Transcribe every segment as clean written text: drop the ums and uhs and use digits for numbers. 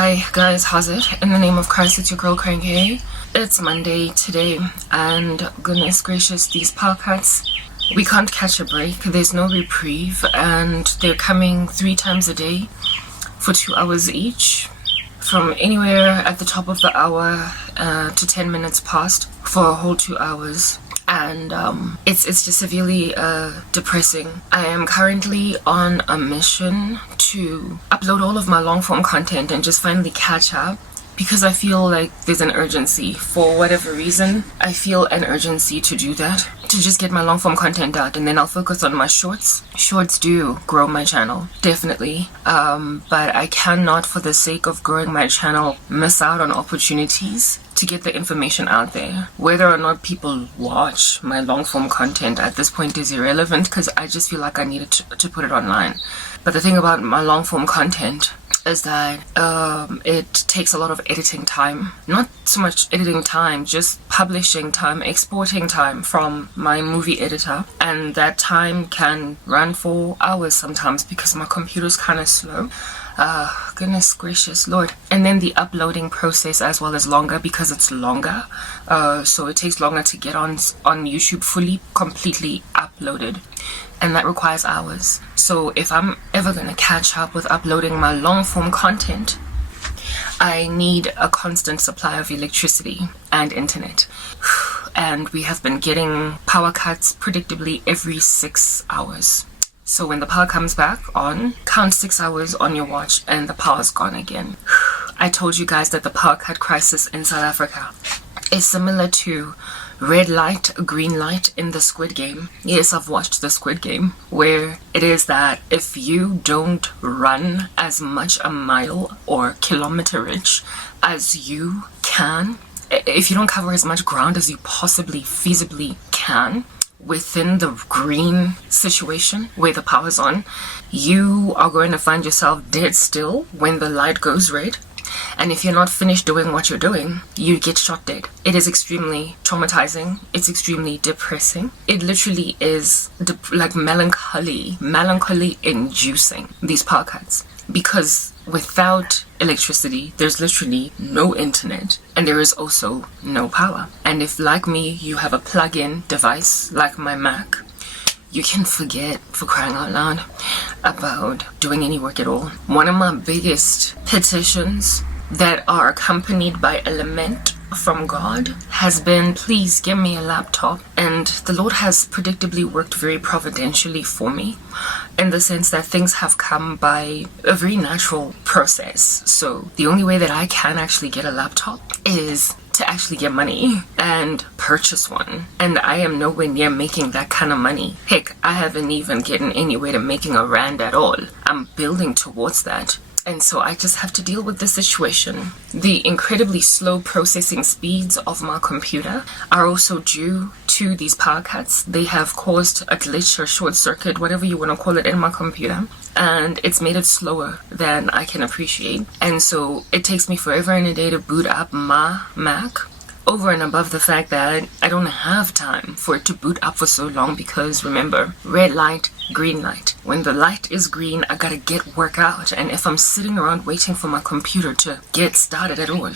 Hi guys, how's it? In the name of Christ, it's your girl Cranky. It's Monday today, and goodness gracious, these power cuts, we can't catch a break. There's no reprieve, and they're coming 3 times a day for 2 hours each, from anywhere at the top of the hour to 10 minutes past for a whole 2 hours. And it's just severely depressing. I am currently on a mission to upload all of my long form content and just finally catch up, because I feel like there's an urgency. For whatever reason, I feel an urgency to do that, to just get my long form content out, and then I'll focus on my shorts. Shorts do grow my channel, definitely, but I cannot, for the sake of growing my channel, miss out on opportunities to get the information out there. Whether or not people watch my long form content at this point is irrelevant, because I just feel like I needed to put it online. But the thing about my long form content is that it takes a lot of editing time. Not so much editing time, just publishing time, exporting time from my movie editor. And that time can run for hours sometimes because my computer's kind of slow. Goodness gracious Lord. And then the uploading process as well is longer because it's longer. So it takes longer to get on YouTube fully, completely uploaded. And that requires hours. So if I'm ever gonna catch up with uploading my long form content, I need a constant supply of electricity and internet. And we have been getting power cuts predictably every 6 hours. So when the power comes back on, count 6 hours on your watch and the power's gone again. I told you guys that the power cut crisis in South Africa is similar to red light, green light in the Squid Game. Yes, I've watched the Squid Game, where it is that if you don't run as much a mile or kilometerage as you can, if you don't cover as much ground as you possibly feasibly can within the green situation where the power's on, you are going to find yourself dead still when the light goes red. And if you're not finished doing what you're doing, you get shot dead. It is extremely traumatizing. It's extremely depressing. It literally is like melancholy inducing, these power cuts. Because without electricity, there's literally no internet, and there is also no power. And if, like me, you have a plug-in device like my Mac, you can forget, for crying out loud, about doing any work at all. One of my biggest petitions that are accompanied by a lament from God has been, please give me a laptop. And the Lord has predictably worked very providentially for me, in the sense that things have come by a very natural process. So the only way that I can actually get a laptop is to actually get money and purchase one. And I am nowhere near making that kind of money. Heck, I haven't even gotten anywhere to making a rand at all. I'm building towards that. And so I just have to deal with the situation. The incredibly slow processing speeds of my computer are also due to these power cuts. They have caused a glitch or short circuit, whatever you want to call it, in my computer. And it's made it slower than I can appreciate. And so it takes me forever and a day to boot up my Mac, over and above the fact that I don't have time for it to boot up for so long, because remember, red light, green light. When the light is green, I gotta get work out. And if I'm sitting around waiting for my computer to get started at all,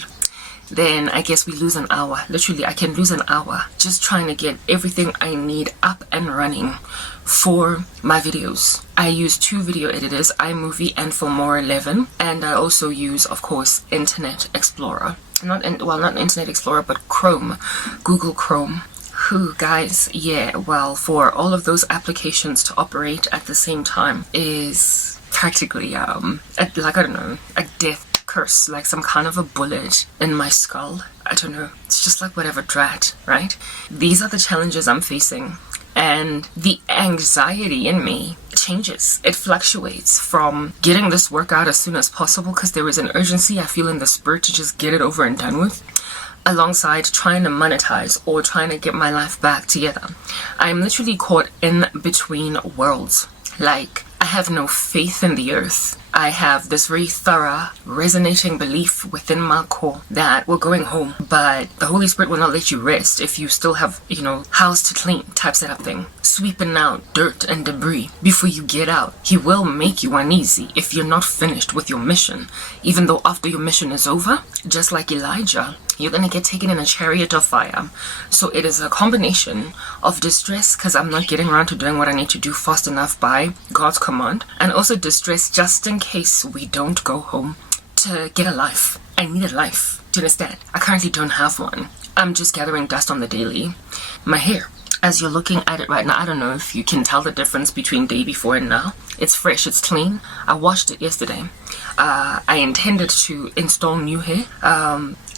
then I guess we lose an hour. Literally, I can lose an hour just trying to get everything I need up and running for my videos. I use 2 video editors, iMovie and Filmora 11, and I also use, of course, Internet Explorer. Not Internet Explorer, but Chrome, Google Chrome. Who, guys, yeah, well, for all of those applications to operate at the same time is practically, a death curse, like some kind of a bullet in my skull. I don't know, it's just like whatever drat, right? These are the challenges I'm facing, and the anxiety in me changes. It fluctuates from getting this work out as soon as possible because there is an urgency I feel in the spirit to just get it over and done with, alongside trying to monetize or trying to get my life back together. I'm literally caught in between worlds. Like, I have no faith in the earth I have this very thorough, resonating belief within my core that we're going home, but the Holy Spirit will not let you rest if you still have, house to clean type setup thing. Sweeping out dirt and debris before you get out. He will make you uneasy if you're not finished with your mission. Even though after your mission is over, just like Elijah, you're going to get taken in a chariot of fire. So it is a combination of distress because I'm not getting around to doing what I need to do fast enough by God's command, and also distress just in case we don't go home to get a life. I need a life. Do you understand? I currently don't have one. I'm just gathering dust on the daily. My hair, as you're looking at it right now, I don't know if you can tell the difference between day before and now. It's fresh, it's clean. I washed it yesterday. I intended to install new hair.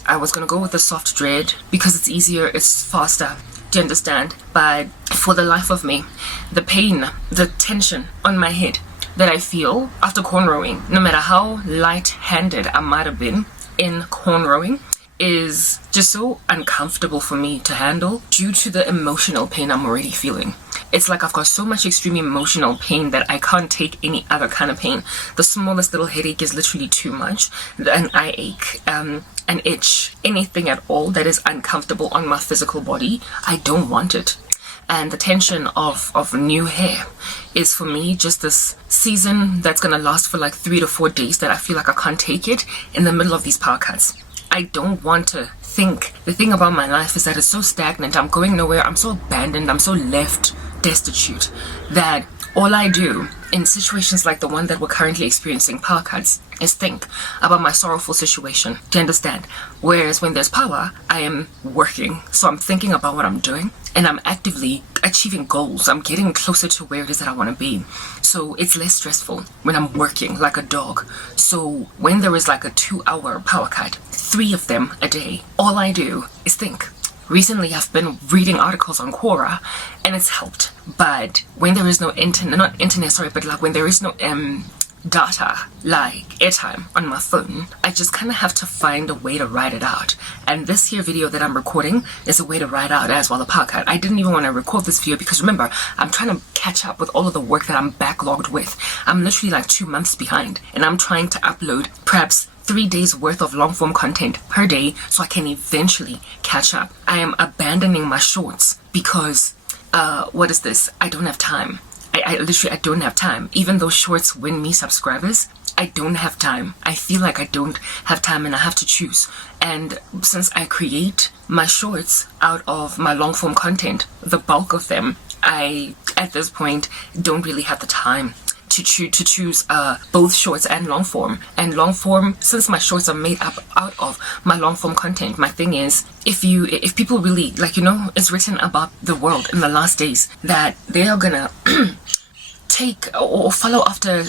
I was going to go with the soft dread because it's easier, it's faster. Do you understand? But for the life of me, the pain, the tension on my head that I feel after cornrowing, no matter how light-handed I might have been in cornrowing, is just so uncomfortable for me to handle due to the emotional pain I'm already feeling. It's like I've got so much extreme emotional pain that I can't take any other kind of pain. The smallest little headache is literally too much. An eye ache, an itch, anything at all that is uncomfortable on my physical body, I don't want it. And the tension of new hair is for me just this season that's going to last for like 3 to 4 days that I feel like I can't take it in the middle of these power cuts. I don't want to think. The thing about my life is that it's so stagnant. I'm going nowhere. I'm so abandoned. I'm so left destitute that all I do in situations like the one that we're currently experiencing, power cuts, is think about my sorrowful situation. Do you understand? Whereas when there's power, I am working. So I'm thinking about what I'm doing and I'm actively achieving goals. I'm getting closer to where it is that I want to be. So it's less stressful when I'm working like a dog. So when there is like a 2-hour power cut, 3 of them a day, all I do is think. Recently, I've been reading articles on Quora, and it's helped. But when there is no when there is no data, like airtime on my phone, I just kind of have to find a way to write it out. And this here video that I'm recording is a way to write out as well a podcast. I didn't even want to record this video because remember, I'm trying to catch up with all of the work that I'm backlogged with. I'm literally like 2 months behind, and I'm trying to upload perhaps 3 days worth of long form content per day so I can eventually catch up. I am abandoning my shorts because what is this? I don't have time. I don't have time. Even though shorts win me subscribers, I don't have time. I feel like I don't have time and I have to choose. And since I create my shorts out of my long form content, the bulk of them, I at this point don't really have the time to choose both shorts and long form. And long form, since my shorts are made up out of my long form content, my thing is, if people really it's written about the world in the last days that they are gonna take or follow after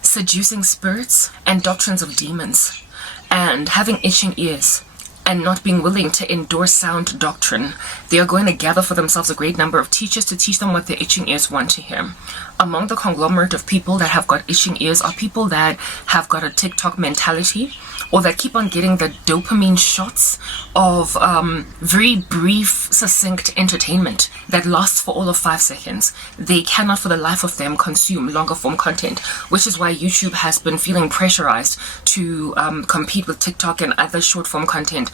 seducing spirits and doctrines of demons and having itching ears and not being willing to endorse sound doctrine, they are going to gather for themselves a great number of teachers to teach them what their itching ears want to hear. Among the conglomerate of people that have got itching ears are people that have got a TikTok mentality or that keep on getting the dopamine shots of very brief, succinct entertainment that lasts for all of 5 seconds. They cannot for the life of them consume longer form content, which is why YouTube has been feeling pressurized to compete with TikTok and other short form content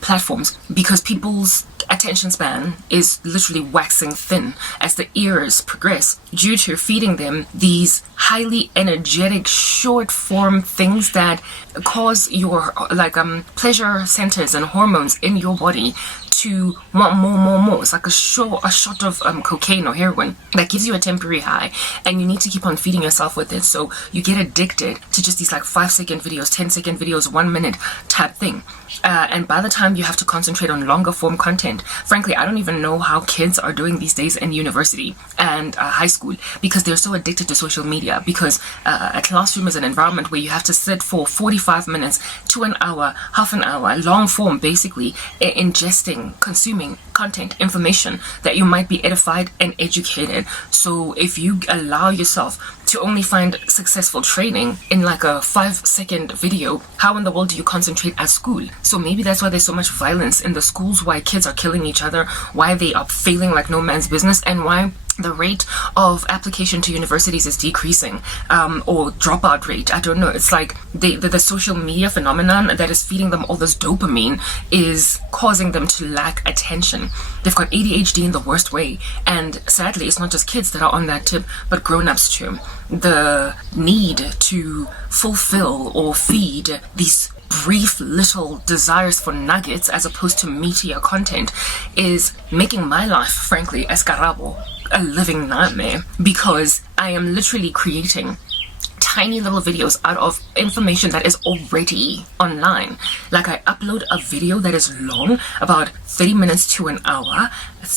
platforms, because people's attention span is literally waxing thin as the eras progress due to feeding them these highly energetic short form things that cause your pleasure centers and hormones in your body to want more. It's like a shot of cocaine or heroin that gives you a temporary high, and you need to keep on feeding yourself with it. So you get addicted to just these 5-second videos, 10-second videos, 1 minute type thing. And by the time you have to concentrate on longer form content, frankly, I don't even know how kids are doing these days in university and high school, because they're so addicted to social media. Because a classroom is an environment where you have to sit for 45 minutes to an hour, half an hour, long form, basically ingesting, consuming content, information that you might be edified and educated. So if you allow yourself to only find successful training in a 5-second video, how in the world do you concentrate at school? So maybe that's why there's so much violence in the schools, why kids are killing each other, why they are failing like no man's business, and why the rate of application to universities is decreasing, or dropout rate. I don't know. It's like the social media phenomenon that is feeding them all this dopamine is causing them to lack attention. They've got ADHD in the worst way. And sadly, it's not just kids that are on that tip, but grown-ups too. The need to fulfill or feed these brief little desires for nuggets as opposed to meatier content is making my life, frankly, escarabo, a living nightmare, because I am literally creating tiny little videos out of information that is already online. Like, I upload a video that is long, about 30 minutes to an hour,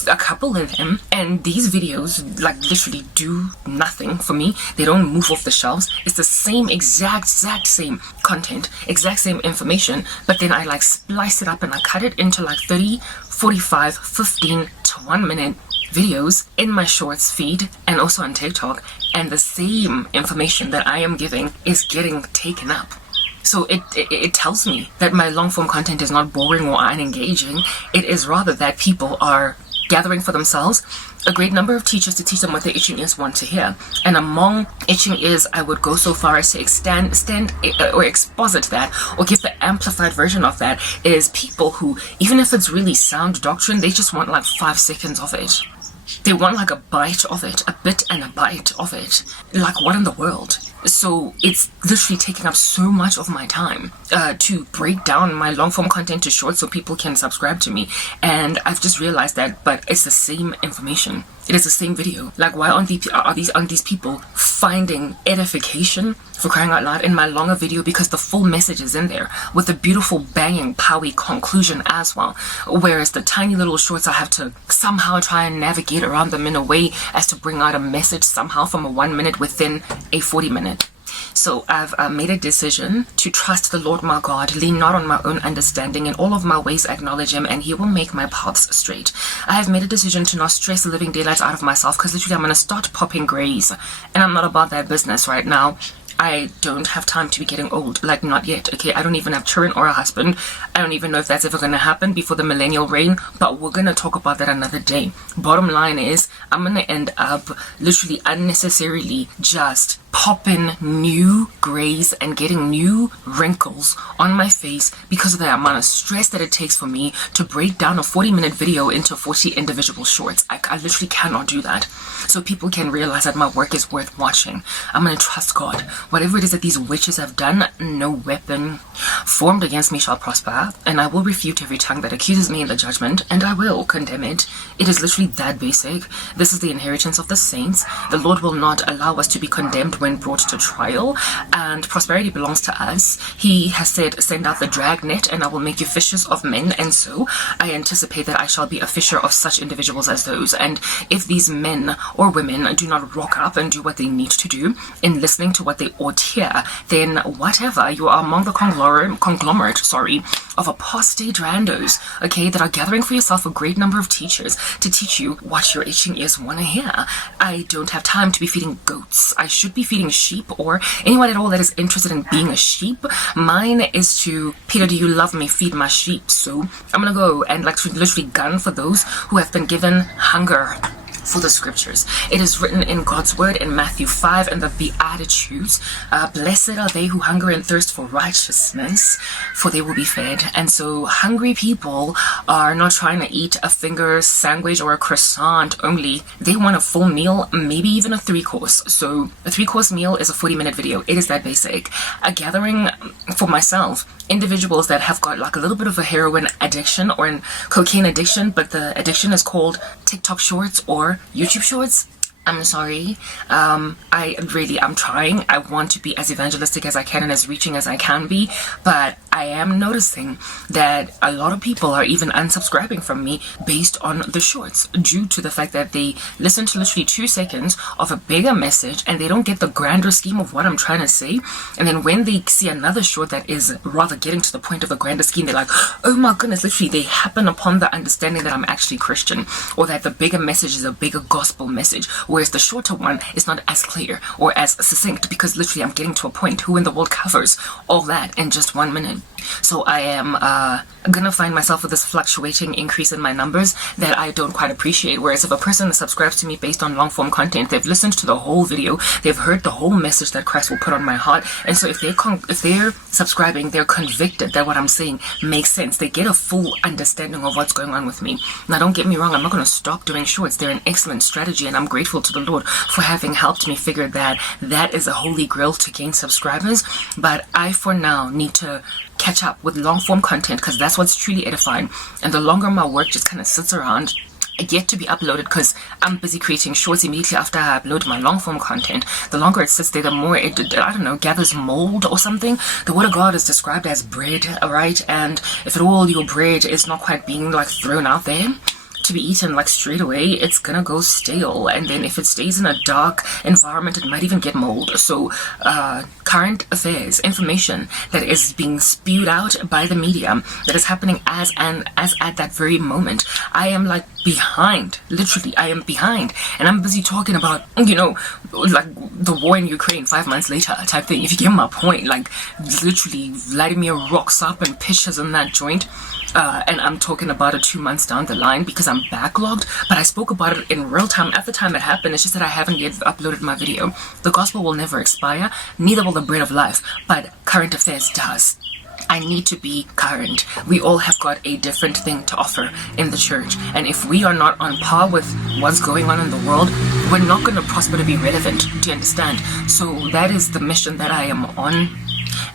a couple of them, and these videos like literally do nothing for me. They don't move off the shelves. It's the same exact same content, exact same information, but then I like splice it up and I cut it into like 30, 45, 15 to 1 minute videos in my shorts feed and also on TikTok, and the same information that I am giving is getting taken up. So it tells me that my long form content is not boring or unengaging. It is rather that people are gathering for themselves a great number of teachers to teach them what the itching ears want to hear. And among itching ears, I would go so far as to extend or exposit that, or give the amplified version of that, is people who, even if it's really sound doctrine, they just want like 5 seconds of it. They want like a bite of it, a bit and a bite of it. Like, what in the world? So it's literally taking up so much of my time to break down my long form content to short so people can subscribe to me. And I've just realized that, but it's the same information. It is the same video. Like, why aren't these people finding edification, for crying out loud, in my longer video? Because the full message is in there with a beautiful banging powy conclusion as well. Whereas the tiny little shorts, I have to somehow try and navigate around them in a way as to bring out a message somehow from a 1 minute within a 40 minute. So I've made a decision to trust the Lord my God, lean not on my own understanding, in all of my ways acknowledge him, and he will make my paths straight. I have made a decision to not stress the living daylights out of myself, because literally I'm going to start popping grays, and I'm not about that business right now. I don't have time to be getting old, like, not yet, okay? I don't even have children or a husband. I don't even know if that's ever going to happen before the millennial reign, but we're going to talk about that another day. Bottom line is, I'm going to end up literally unnecessarily just popping new grays and getting new wrinkles on my face because of the amount of stress that it takes for me to break down a 40-minute video into 40 individual shorts. I literally cannot do that. So people can realize that my work is worth watching. I'm going to trust God. Whatever it is that these witches have done, no weapon formed against me shall prosper, and I will refute every tongue that accuses me in the judgment, and I will condemn it. It is literally that basic. This is the inheritance of the saints. The Lord will not allow us to be condemned when brought to trial, and prosperity belongs to us. He has said, send out the drag net and I will make you fishers of men, and so I anticipate that I shall be a fisher of such individuals as those. And if these men or women do not rock up and do what they need to do in listening to what they ought hear, then whatever, you are among the conglomerate of apostate randos, okay, that are gathering for yourself a great number of teachers to teach you what your itching ears want to hear. I don't have time to be feeding goats. I should be feeding sheep, or anyone at all that is interested in being a sheep. Mine is to, Peter, do you love me? Feed my sheep. So I'm gonna go and like literally gun for those who have been given hunger for the scriptures. It is written in God's word in Matthew 5 and the Beatitudes, blessed are they who hunger and thirst for righteousness, for they will be fed. And so hungry people are not trying to eat a finger sandwich or a croissant only. They want a full meal, maybe even a 3-course. So a 3-course meal is a 40-minute video. It is that basic. A gathering for myself, individuals that have got like a little bit of a heroin addiction or an cocaine addiction, but the addiction is called TikTok shorts or YouTube shorts. I'm sorry. I'm trying. I want to be as evangelistic as I can and as reaching as I can be, but I am noticing that a lot of people are even unsubscribing from me based on the shorts, due to the fact that they listen to literally 2 seconds of a bigger message and they don't get the grander scheme of what I'm trying to say. And then when they see another short that is rather getting to the point of a grander scheme, they're like, oh my goodness, literally they happen upon the understanding that I'm actually Christian, or that the bigger message is a bigger gospel message, whereas the shorter one is not as clear or as succinct, because literally I'm getting to a point. Who in the world covers all that in just 1 minute? So I am gonna find myself with this fluctuating increase in my numbers that I don't quite appreciate. Whereas if a person subscribes to me based on long form content, they've listened to the whole video, they've heard the whole message that Christ will put on my heart, and so if they're subscribing, they're convicted that what I'm saying makes sense. They get a full understanding of what's going on with me. Now, don't get me wrong, I'm not gonna stop doing shorts. They're an excellent strategy, and I'm grateful to the Lord for having helped me figure that is a holy grail to gain subscribers. But I, for now, need to catch up with long form content because that's what's truly edifying. And the longer my work just kind of sits around yet to be uploaded, because I'm busy creating shorts immediately after I upload my long form content, the longer it sits there, the more it, I don't know, gathers mold or something. The word of God is described as bread, alright? And if at all your bread is not quite being like thrown out there to be eaten like straight away, it's gonna go stale, and then if it stays in a dark environment, it might even get mold. So current affairs information that is being spewed out by the media, that is happening as at that very moment, I am like behind. Literally, I am behind, and I'm busy talking about, you know, like the war in Ukraine 5 months later type thing, if you get my point. Like literally Vladimir rocks up and pitches in that joint, and I'm talking about it 2 months down the line because I'm backlogged, but I spoke about it in real time at the time it happened. It's just that I haven't yet uploaded my video. The gospel will never expire, neither will the bread of life, but current affairs does. I need to be current. We all have got a different thing to offer in the church, and if we are not on par with what's going on in the world, we're not going to prosper to be relevant. Do you understand? So that is the mission that I am on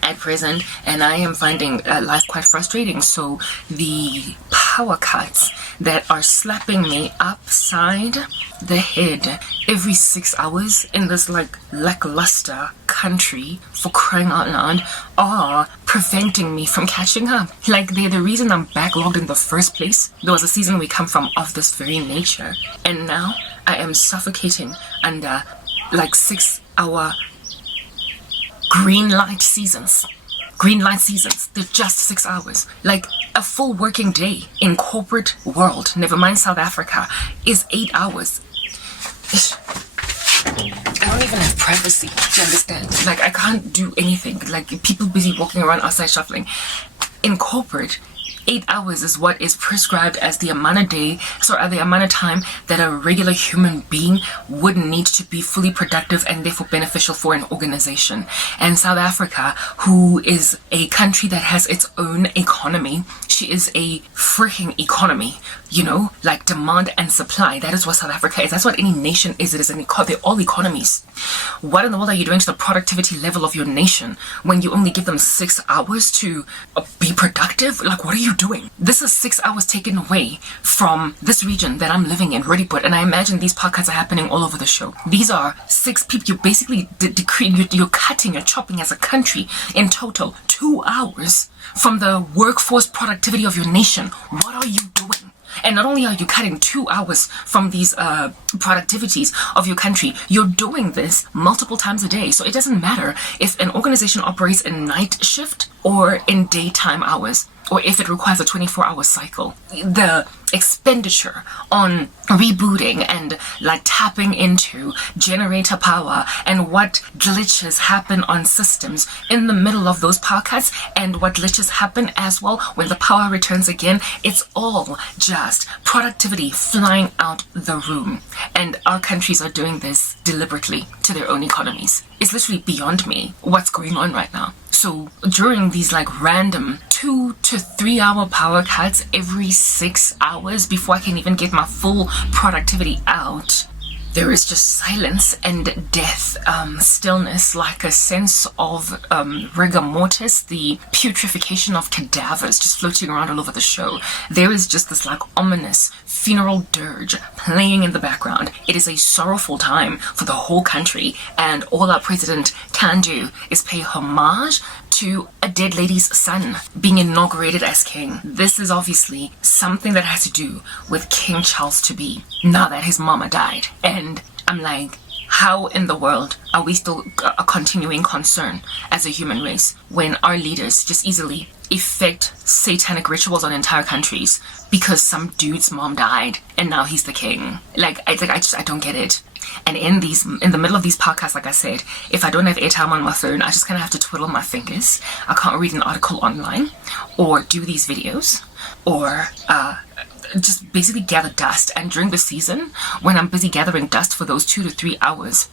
at present, and I am finding life quite frustrating. So the power cuts that are slapping me upside the head every 6 hours in this like lackluster country, for crying out loud, are preventing me from catching up. Like, they're the reason I'm backlogged in the first place. There was a season we come from of this very nature, and now I am suffocating under like 6 hour green light seasons. They're just 6 hours. Like a full working day in corporate world, never mind South Africa, is 8 hours. I don't even have privacy. Do you understand? Like, I can't do anything. Like, people busy walking around outside shuffling. In corporate, 8 hours is what is prescribed as the amount of day, the amount of time that a regular human being would need to be fully productive and therefore beneficial for an organization. And South Africa, who is a country that has its own economy, she is a freaking economy, you know, like demand and supply. That is what South Africa is. That's what any nation is. It is they're all economies. What in the world are you doing to the productivity level of your nation when you only give them 6 hours to be productive? Like, what are you doing? This is 6 hours taken away from this region that I'm living in, ready put. And I imagine these podcasts are happening all over the show. These are 6 people. You basically you're cutting, you're chopping as a country in total 2 hours from the workforce productivity of your nation. What are you doing? And not only are you cutting 2 hours from these productivities of your country, you're doing this multiple times a day. So it doesn't matter if an organization operates in night shift or in daytime hours, or if it requires a 24-hour cycle. The expenditure on rebooting and like tapping into generator power, and what glitches happen on systems in the middle of those power cuts, and what glitches happen as well when the power returns again, it's all just productivity flying out the room. And our countries are doing this deliberately to their own economies. It's literally beyond me what's going on right now. So during these like random 2 to 3 hour power cuts every 6 hours before I can even get my full productivity out, there is just silence and death, stillness, like a sense of rigor mortis, the putrefaction of cadavers just floating around all over the show. There is just this like ominous funeral dirge playing in the background. It is a sorrowful time for the whole country, and all our president can do is pay homage to a dead lady's son being inaugurated as king. This is obviously something that has to do with King Charles to be, now that his mama died. And I'm like, how in the world are we still a continuing concern as a human race when our leaders just easily effect satanic rituals on entire countries because some dude's mom died and now he's the king? Like, I don't get it. And in the middle of these podcasts, like I said, if I don't have airtime on my phone, I just kind of have to twiddle my fingers. I can't read an article online or do these videos or just basically gather dust. And during the season, when I'm busy gathering dust for those 2 to 3 hours,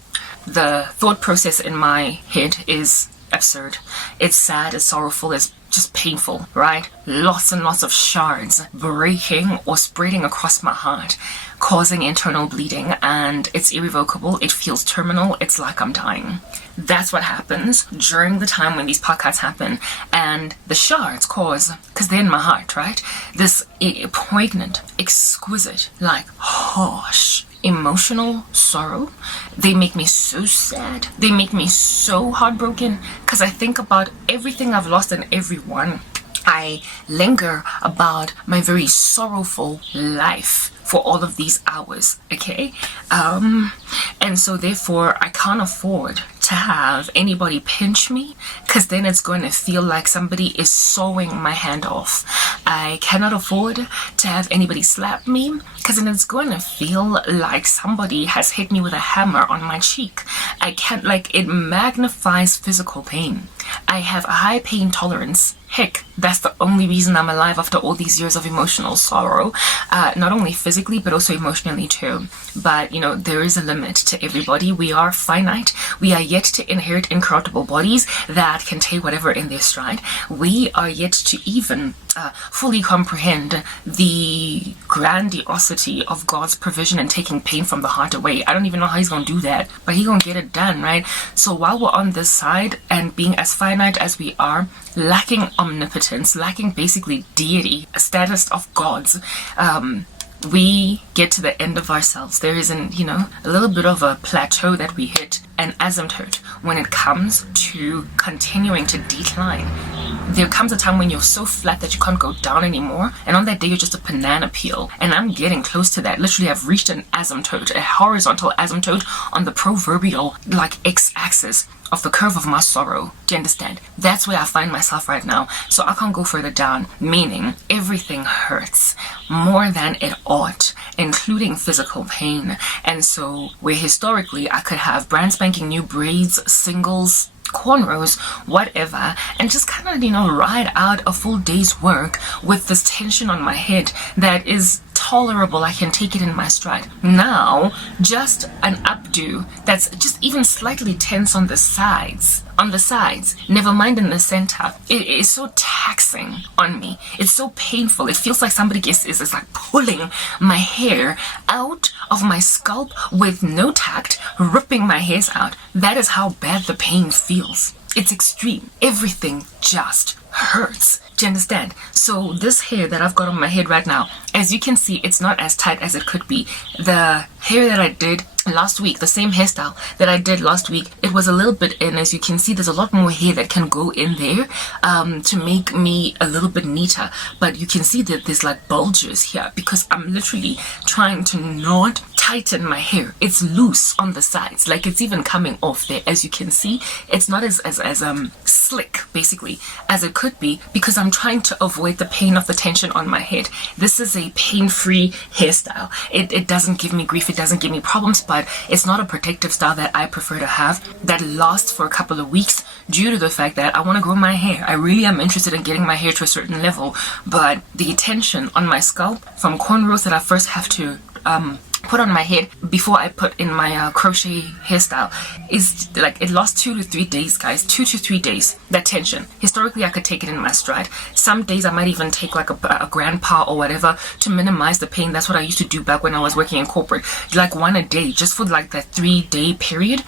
the thought process in my head is absurd. It's sad, it's sorrowful, it's just painful, right? Lots and lots of shards breaking or spreading across my heart, causing internal bleeding, and it's irrevocable. It feels terminal. It's like I'm dying. That's what happens during the time when these podcasts happen, and the shards cause, because they're in my heart, right? This poignant, exquisite, like harsh, emotional sorrow. They make me so sad. They make me so heartbroken because I think about everything I've lost and everyone. I linger about my very sorrowful life for all of these hours, okay? And so therefore I can't afford to have anybody pinch me, because then it's going to feel like somebody is sawing my hand off. I cannot afford to have anybody slap me, because then it's going to feel like somebody has hit me with a hammer on my cheek. I can't, like, it magnifies physical pain. I have a high pain tolerance. Heck, that's the only reason I'm alive after all these years of emotional sorrow, not only physically but also emotionally too. But you know, there is a limit to everybody. We are finite. We are yet to inherit incorruptible bodies that can take whatever in their stride. We are yet to even fully comprehend the grandiosity of God's provision and taking pain from the heart away. I don't even know how he's gonna do that, but he's gonna get it done, right? So while we're on this side and being as finite as we are, lacking omnipotence, lacking basically deity, a status of gods, we get to the end of ourselves. There is a little bit of a plateau that we hit, an asymptote when it comes to continuing to decline. There comes a time when you're so flat that you can't go down anymore, and on that day you're just a banana peel. And I'm getting close to that. Literally, I've reached an asymptote, a horizontal asymptote on the proverbial x-axis of the curve of my sorrow. Do you understand? That's where I find myself right now. So I can't go further down, meaning everything hurts more than it ought, including physical pain. And so where historically I could have brand spanking new braids, singles, cornrows, whatever, and just kind of, ride out a full day's work with this tension on my head that is tolerable. I can take it in my stride. Now, just an updo that's just even slightly tense on the sides, never mind in the center. It is so taxing on me. It's so painful. It feels like somebody is like pulling my hair out of my scalp with no tact, ripping my hairs out. That is how bad the pain feels. It's extreme. Everything just hurts. Do you understand? So this hair that I've got on my head right now, as you can see, it's not as tight as it could be. The hair that I did last week, the same hairstyle that I did last week, it was a little bit in. As you can see, there's a lot more hair that can go in there to make me a little bit neater. But you can see that there's like bulges here because I'm literally trying to not tighten my hair. It's loose on the sides, like it's even coming off there. As you can see, it's not as slick basically as it could be because I'm trying to avoid the pain of the tension on my head. This is a pain-free hairstyle. It doesn't give me grief, it doesn't give me problems, but it's not a protective style that I prefer to have that lasts for a couple of weeks due to the fact that I want to grow my hair. I really am interested in getting my hair to a certain level, but the tension on my scalp from cornrows that I first have to put on my head before I put in my crochet hairstyle is like, it lasts 2 to 3 days, guys. 2 to 3 days, that tension. Historically, I could take it in my stride. Some days I might even take like a grandpa or whatever to minimize the pain. That's what I used to do back when I was working in corporate, like one a day, just for like that 3-day period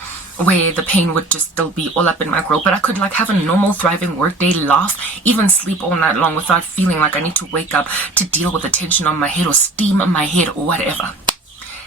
where the pain would just still be all up in my throat. But I could like have a normal thriving work day, laugh, even sleep all night long without feeling like I need to wake up to deal with the tension on my head or steam my head or whatever.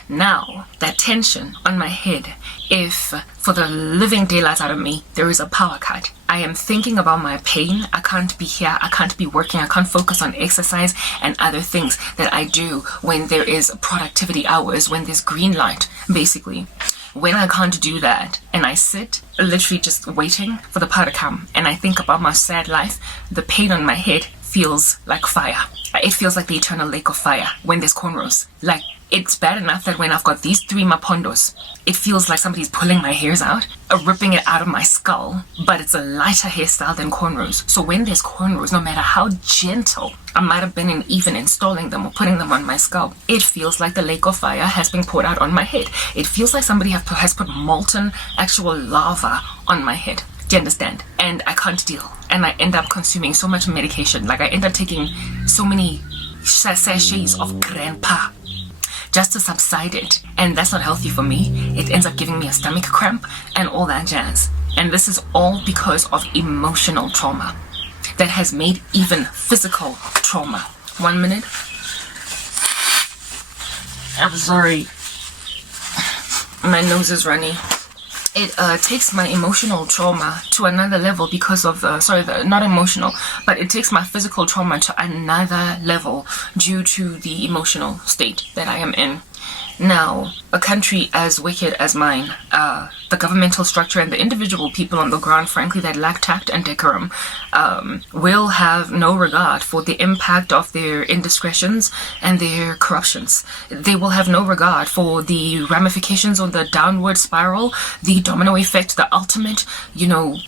Now, that tension on my head, if for the living daylights out of me, there is a power cut, I am thinking about my pain. I can't be here. I can't be working. I can't focus on exercise and other things that I do when there is productivity hours, when there's green light, basically. When I can't do that and I sit literally just waiting for the power to come and I think about my sad life, the pain on my head feels like fire. It feels like the eternal lake of fire when there's cornrows. Like It's bad enough that when I've got these 3 mapondos, it feels like somebody's pulling my hairs out, ripping it out of my skull, but it's a lighter hairstyle than cornrows. So when there's cornrows, no matter how gentle I might have been in even installing them or putting them on my scalp, it feels like the lake of fire has been poured out on my head. It feels like somebody has put molten actual lava on my head. Do you understand? And I can't deal. And I end up consuming so much medication. Like I end up taking so many sachets of grandpa just to subside it. And that's not healthy for me. It ends up giving me a stomach cramp and all that jazz. And this is all because of emotional trauma that has made even physical trauma. 1 minute. I'm sorry. My nose is runny. It takes my emotional trauma to another level because of, not emotional, but it takes my physical trauma to another level due to the emotional state that I am in. Now, a country as wicked as mine, the governmental structure and the individual people on the ground, frankly, that lack tact and decorum, will have no regard for the impact of their indiscretions and their corruptions. They will have no regard for the ramifications on the downward spiral, the domino effect, the ultimate,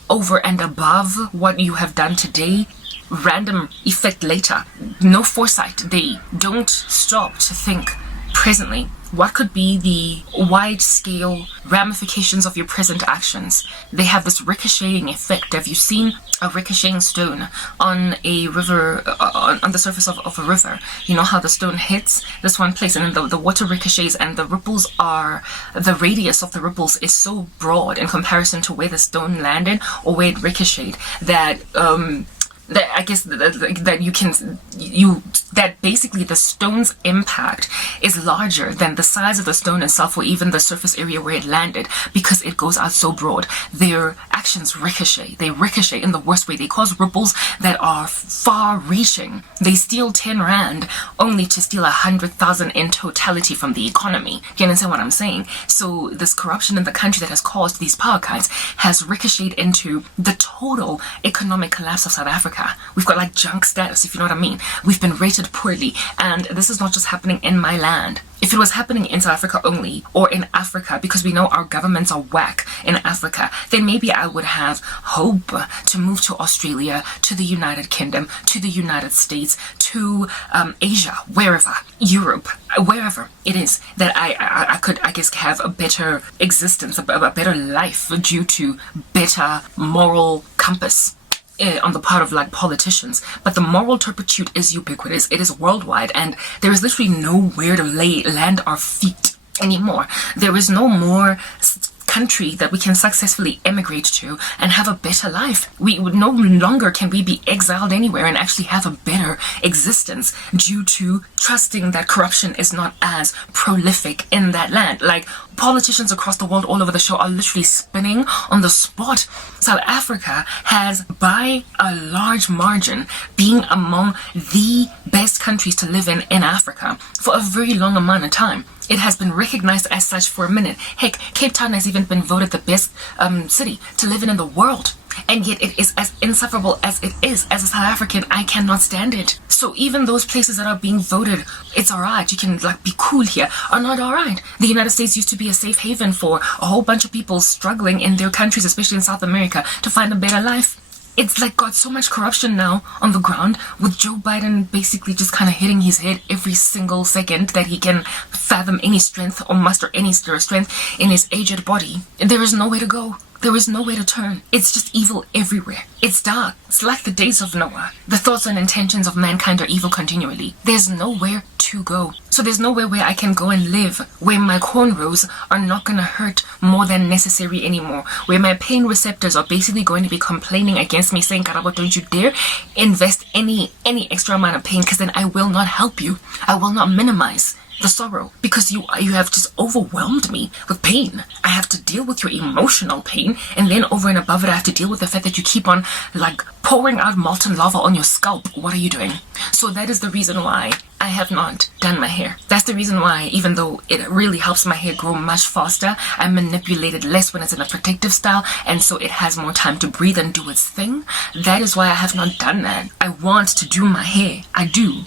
over and above what you have done today. Random effect later. No foresight. They don't stop to think presently what could be the wide-scale ramifications of your present actions. They have this ricocheting effect. Have you seen a ricocheting stone on a river, on the surface of a river? You know how the stone hits this one place and then the water ricochets, and the radius of the ripples is so broad in comparison to where the stone landed or where it ricocheted that I guess that basically the stone's impact is larger than the size of the stone itself or even the surface area where it landed, because it goes out so broad. Their actions ricochet. They ricochet in the worst way. They cause ripples that are far-reaching. They steal 10 rand only to steal 100,000 in totality from the economy. You understand what I'm saying? So this corruption in the country that has caused these power cuts has ricocheted into the total economic collapse of South Africa. We've got like junk status, if you know what I mean. We've been rated poorly, and this is not just happening in my land. If it was happening in South Africa only, or in Africa, because we know our governments are whack in Africa, then maybe I would have hope to move to Australia, to the United Kingdom, to the United States, to Asia, wherever, Europe, wherever it is, that I could, I guess, have a better existence, a better life due to better moral compass on the part of like politicians. But the moral turpitude is ubiquitous. It is worldwide, and there is literally nowhere to land our feet anymore. There is no more country that we can successfully emigrate to and have a better life. We would no longer can we be exiled anywhere and actually have a better existence due to trusting that corruption is not as prolific in that land. Like politicians across the world all over the show are literally spinning on the spot. South Africa has, by a large margin, being among the best countries to live in Africa for a very long amount of time. It has been recognized as such for a minute. Heck, Cape Town has even been voted the best city to live in the world. And yet it is as insufferable as it is. As a South African, I cannot stand it. So even those places that are being voted, it's alright, you can like be cool here, are not alright. The United States used to be a safe haven for a whole bunch of people struggling in their countries, especially in South America, to find a better life. It's like got so much corruption now on the ground, with Joe Biden basically just kind of hitting his head every single second that he can fathom any strength or muster any strength in his aged body. There is nowhere to go. There is nowhere to turn. It's just evil everywhere. It's dark. It's like the days of Noah. The thoughts and intentions of mankind are evil continually. There's nowhere to go. So there's nowhere where I can go and live, where my cornrows are not going to hurt more than necessary anymore, where my pain receptors are basically going to be complaining against me, saying, Karabo, don't you dare invest any extra amount of pain, because then I will not help you. I will not minimize the sorrow, because you have just overwhelmed me with pain. I have to deal with your emotional pain, and then over and above it I have to deal with the fact that you keep on like pouring out molten lava on your scalp. What are you doing? So that is the reason why I have not done my hair. That's the reason why, even though it really helps my hair grow much faster, I manipulate it less when it's in a protective style, and so it has more time to breathe and do its thing. That is why I have not done that. I want to do my hair. I do.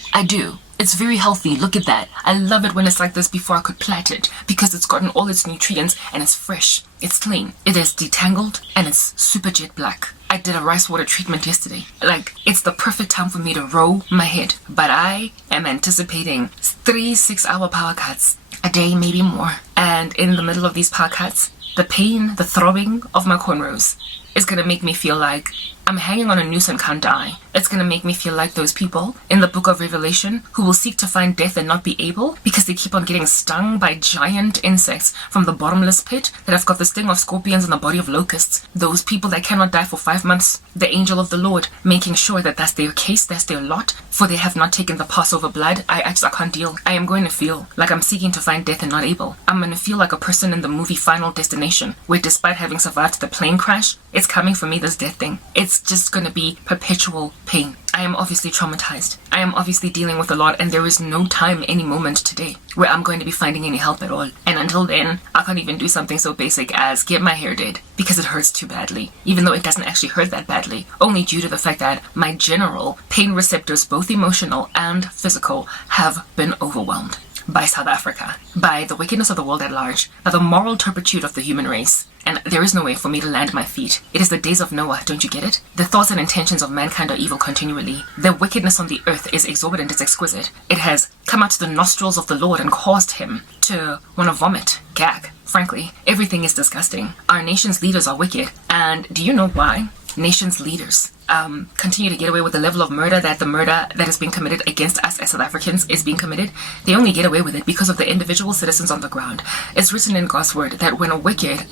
It's very healthy. Look at that. I love it when it's like this before I could plant it because it's gotten all its nutrients and it's fresh. It's clean. It is detangled and it's super jet black. I did a rice water treatment yesterday. Like, it's the perfect time for me to roll my head. But I am anticipating 3 6-hour power cuts a day, maybe more. And in the middle of these power cuts, the pain, the throbbing of my cornrows is going to make me feel like I'm hanging on a noose and can't die. It's going to make me feel like those people in the book of Revelation who will seek to find death and not be able because they keep on getting stung by giant insects from the bottomless pit that have got the sting of scorpions and the body of locusts. Those people that cannot die for 5 months. The angel of the Lord making sure that that's their case, that's their lot, for they have not taken the Passover blood. I can't deal. I am going to feel like I'm seeking to find death and not able. I'm going to feel like a person in the movie Final Destination, where despite having survived the plane crash, it's coming for me, this death thing. It's just going to be perpetual pain. I am obviously traumatized. I am obviously dealing with a lot, and there is no time, any moment today where I'm going to be finding any help at all. And until then, I can't even do something so basic as get my hair did because it hurts too badly, even though it doesn't actually hurt that badly, only due to the fact that my general pain receptors, both emotional and physical, have been overwhelmed by South Africa, by the wickedness of the world at large, by the moral turpitude of the human race. And there is no way for me to land my feet. It is the days of Noah, don't you get it? The thoughts and intentions of mankind are evil continually. The wickedness on the earth is exorbitant, it's exquisite. It has come out to the nostrils of the Lord and caused him to want to vomit, gag. Frankly, everything is disgusting. Our nation's leaders are wicked. And do you know why? Nation's leaders continue to get away with the level of murder that is being committed against us as South Africans is being committed. They only get away with it because of the individual citizens on the ground. It's written in God's word that when a wicked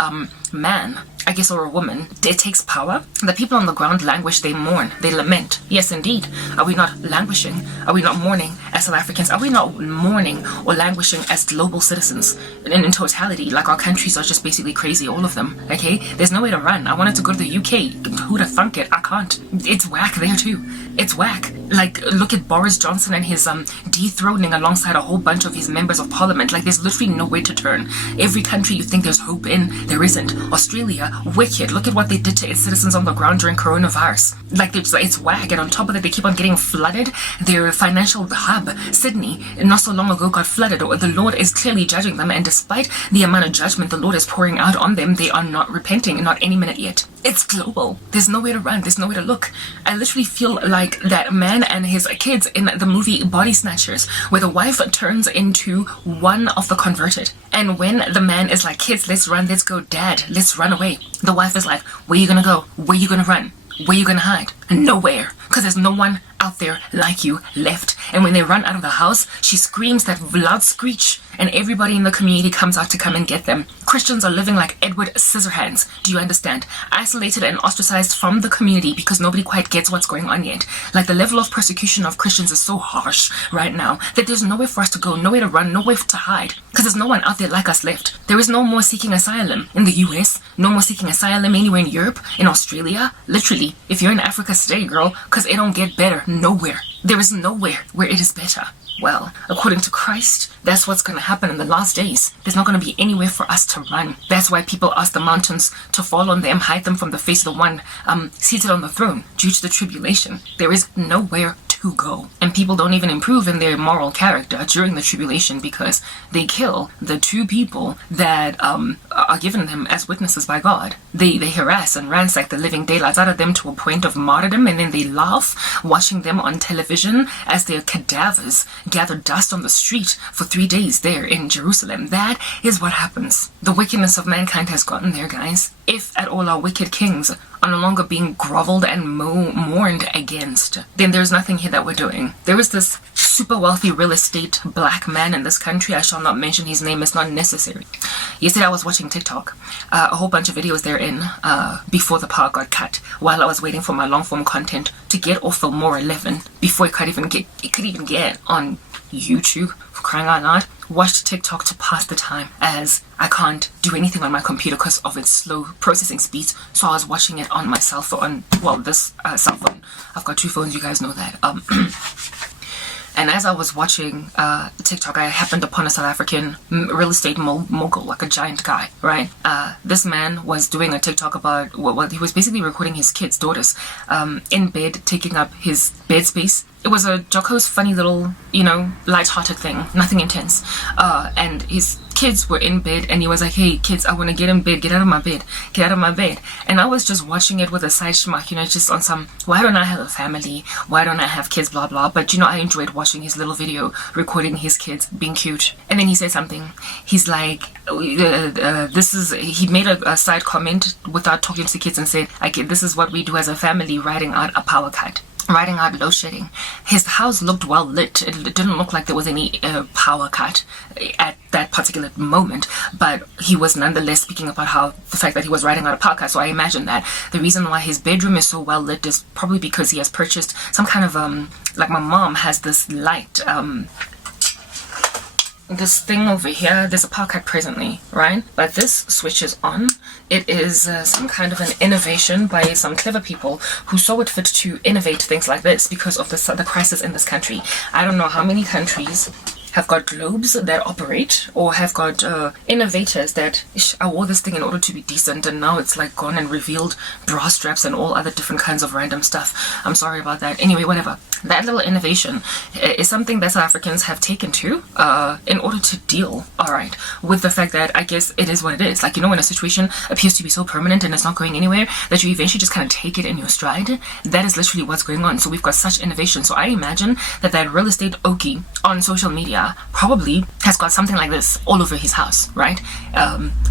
man, I guess, or a woman, it takes power, the people on the ground languish, they mourn, they lament. Yes, indeed. Are we not languishing? Are we not mourning as South Africans? Are we not mourning or languishing as global citizens in totality? Like, our countries are just basically crazy, all of them, okay? There's no way to run. I wanted to go to the UK. Who'd have thunk it? I can't. It's whack there too. It's whack. Like, look at Boris Johnson and his dethroning alongside a whole bunch of his members of parliament. Like, there's literally nowhere to turn. Every country you think there's hope in, there isn't. Australia, wicked. Look at what they did to its citizens on the ground during coronavirus. Like, it's whack. And on top of that, they keep on getting flooded. Their financial hub, Sydney, not so long ago got flooded. The Lord is clearly judging them, and despite the amount of judgment the Lord is pouring out on them, they are not repenting, not any minute yet. It's global. There's nowhere to run. There's nowhere to look. I literally feel like that man and his kids in the movie Body Snatchers, where the wife turns into one of the converted. And when the man is like, kids, let's run, let's go, dad, let's run away. The wife is like, where you gonna go? Where you gonna run? Where you gonna hide? Nowhere. Because there's no one out there like you left. And when they run out of the house, she screams that loud screech, and everybody in the community comes out to come and get them. Christians are living like Edward Scissorhands. Do you understand? Isolated and ostracized from the community because nobody quite gets what's going on yet. Like, the level of persecution of Christians is so harsh right now that there's nowhere for us to go, nowhere to run, nowhere to hide. Because there's no one out there like us left. There is no more seeking asylum in the US, no more seeking asylum anywhere in Europe, in Australia. Literally, if you're in Africa, stay, girl, because it don't get better nowhere. There is nowhere where it is better. Well, according to Christ, that's what's going to happen in the last days. There's not going to be anywhere for us to run. That's why people ask the mountains to fall on them, hide them from the face of the one seated on the throne due to the tribulation. There is nowhere to go. And people don't even improve in their moral character during the tribulation because they kill the two people that are given them as witnesses by God. They harass and ransack the living daylights out of them to a point of martyrdom, and then they laugh watching them on television as their cadavers gather dust on the street for 3 days there in Jerusalem. That is what happens. The wickedness of mankind has gotten there, guys. If at all our wicked kings are no longer being groveled and mourned against, then there's nothing here that we're doing. There is this super wealthy real estate black man in this country. I shall not mention his name, it's not necessary. Yesterday I was watching TikTok, a whole bunch of videos therein before the power got cut, while I was waiting for my long form content to get off Filmora 11 before it could even get on YouTube, for crying out loud. Watched TikTok to pass the time as I can't do anything on my computer because of its slow processing speeds. So I was watching it on my cell phone. Well, this cell phone. I've got two phones, you guys know that. And as I was watching TikTok, I happened upon a South African real estate mogul, like a giant guy, right? This man was doing a TikTok about, he was basically recording his kids' daughters in bed, taking up his bed space. It was a jocose, funny little, light-hearted thing, nothing intense. And his kids were in bed, and he was like, hey, kids, I want to get in bed, get out of my bed, get out of my bed. And I was just watching it with a side schmuck, just on some, why don't I have a family? Why don't I have kids, blah, blah. But, I enjoyed watching his little video, recording his kids being cute. And then he said something. He's like, he made a side comment without talking to the kids and said, this is what we do as a family, riding out a power cut. Riding out load shedding. His house looked well lit. It didn't look like there was any power cut at that particular moment, but he was nonetheless speaking about the fact that he was riding out a power cut. So I imagine that the reason why his bedroom is so well lit is probably because he has purchased some kind of like my mom has this light this thing over here. There's a power cut presently, right? But this switches on. It is some kind of an innovation by some clever people who saw it fit to innovate things like this because of the crisis in this country. I don't know how many countries have got globes that operate or have got innovators that I wore this thing in order to be decent, and now it's like gone and revealed bra straps and all other different kinds of random stuff. I'm sorry about that. Anyway, whatever. That little innovation is something that South Africans have taken to in order to deal, alright, with the fact that I guess it is what it is. Like, when a situation appears to be so permanent and it's not going anywhere that you eventually just kind of take it in your stride. That is literally what's going on. So we've got such innovation. So I imagine that real estate okie on social media probably has got something like this all over his house, right?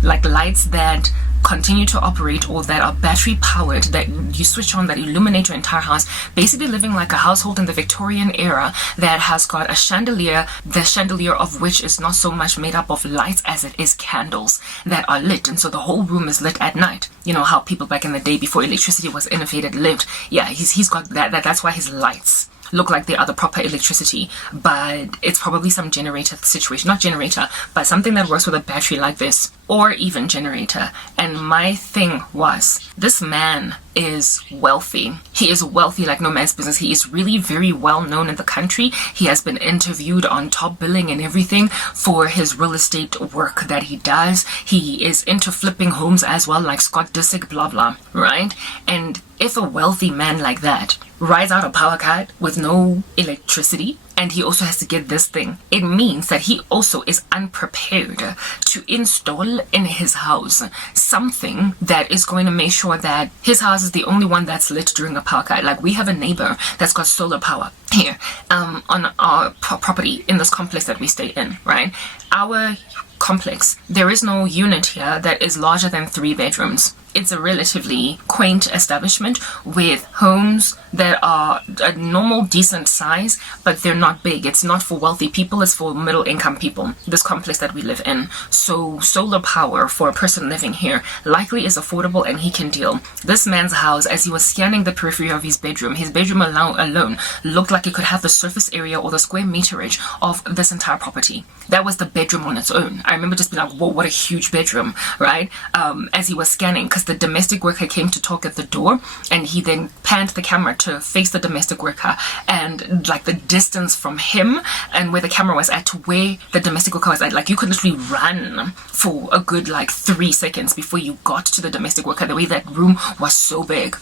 Like lights that continue to operate or that are battery powered, that you switch on, that illuminate your entire house, basically living like a household in the Victorian era that has got a chandelier, the chandelier of which is not so much made up of lights as it is candles that are lit, and so the whole room is lit at night. How people back in the day before electricity was innovated lived. Yeah, he's got that's why his lights look like they are the proper electricity, but it's probably some generator situation, not generator, but something that works with a battery like this, or even generator. And my thing was, this man is wealthy. He is wealthy like no man's business. He is really very well known in the country. He has been interviewed on Top Billing and everything for his real estate work that he does. He is into flipping homes as well, like Scott Disick, blah blah, right? And if a wealthy man like that rides out a power cut with no electricity, and he also has to get this thing, it means that he also is unprepared to install in his house something that is going to make sure that his house is the only one that's lit during a power cut. Like, we have a neighbor that's got solar power here on our property in this complex that we stay in, right? Our complex, there is no unit here that is larger than 3 bedrooms. It's a relatively quaint establishment with homes that are a normal, decent size, but they're not big. It's not for wealthy people, it's for middle income people, this complex that we live in. So solar power for a person living here likely is affordable and he can deal. This man's house, as he was scanning the periphery of his bedroom alone looked like it could have the surface area or the square meterage of this entire property. That was the bedroom on its own. I remember just being like, whoa, what a huge bedroom, right? As he was scanning, because the domestic worker came to talk at the door, and he then panned the camera to face the domestic worker, and like the distance from him and where the camera was at to where the domestic worker was at, like you could literally run for a good 3 seconds before you got to the domestic worker, the way that room was so big.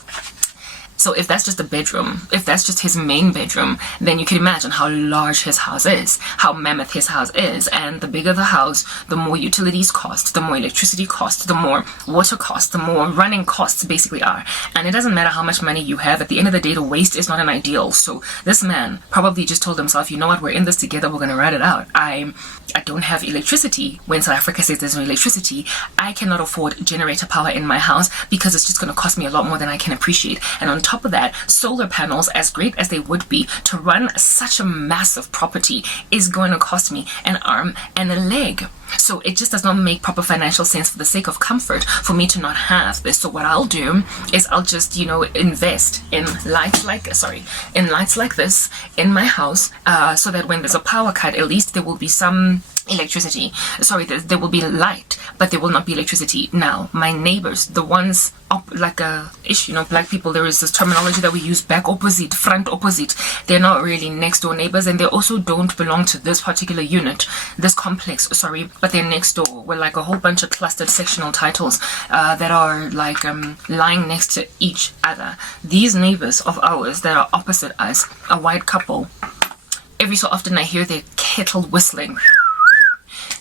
So if that's just a bedroom, if that's just his main bedroom, then you can imagine how large his house is, how mammoth his house is. And the bigger the house, the more utilities cost, the more electricity cost, the more water cost, the more running costs basically are. And it doesn't matter how much money you have. At the end of the day, the waste is not an ideal. So this man probably just told himself, you know what, we're in this together, we're going to ride it out. I don't have electricity. When South Africa says there's no electricity, I cannot afford generator power in my house because it's just going to cost me a lot more than I can appreciate. And on top of that, solar panels, as great as they would be, to run such a massive property is going to cost me an arm and a leg. So it just does not make proper financial sense for the sake of comfort for me to not have this. So what I'll do is I'll just, invest in lights like this in my house, so that when there's a power cut, at least there will be some electricity. Sorry, there will be light, but there will not be electricity. Now, my neighbors, the ones up like a ish, black people, there is this terminology that we use, back opposite, front opposite. They're not really next door neighbors, and they also don't belong to this particular unit, this complex, sorry, but they're next door. We're like a whole bunch of clustered sectional titles that are like lying next to each other. These neighbors of ours that are opposite us, a white couple, every so often I hear their kettle whistling.